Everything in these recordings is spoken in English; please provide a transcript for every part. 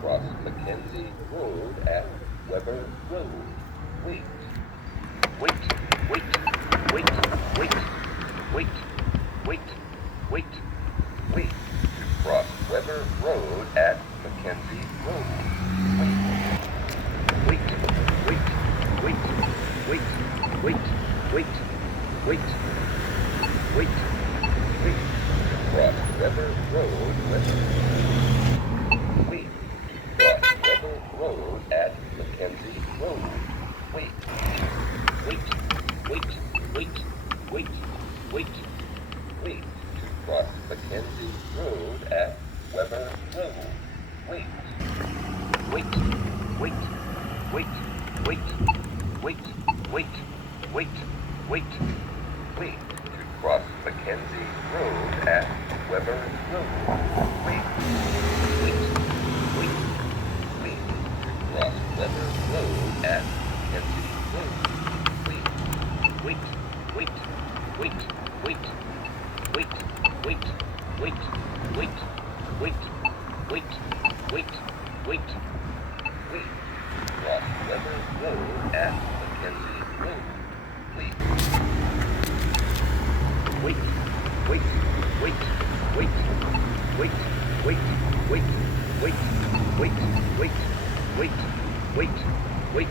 Cross Mackenzie Road at Weber Road. Wait. Wait. Wait. Wait. Wait. Wait. Wait. Wait. Wait. Cross Weber Road at Mackenzie Road. Wait. Wait. Wait. Wait. Wait. Wait. Wait. Wait. Wait. Wait. Cross Weber Road west. Wait. Cross Weber Road at Mackenzie Road. Wait. Wait. Wait. Wait. Wait. Wait. Wait. Cross Mackenzie Road at Weber Road. Wait. Wait. Wait. Wait. Wait. Wait. Wait. Wait. Wait. Wait. Cross Mackenzie Road at Weber Road. Wait. Wait. Wait. Wait. Cross Weber Road at Mackenzie Road. Wait. Wait. Wait. Wait. Wait. Wait. Wait. Wait. Wait. Wait. Wait. Wait. Wait. Wait. Cross Weber Road at Mackenzie Road. Wait. Wait. Wait. Wait. Wait. Wait. Wait. Wait. Wait. Wait. Wait. Wait. Wait. Wait.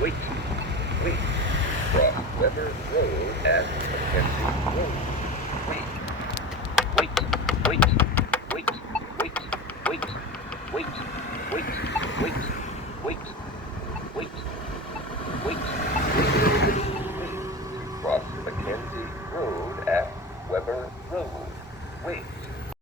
Wait. Wait. Cross Weber Road at Mackenzie Road. Wait. Wait. Wait. Wait. Wait. Wait. Wait. Wait. Wait. Wait. Wait. Wait. Wait. Cross Mackenzie Road at Weber Road. Wait.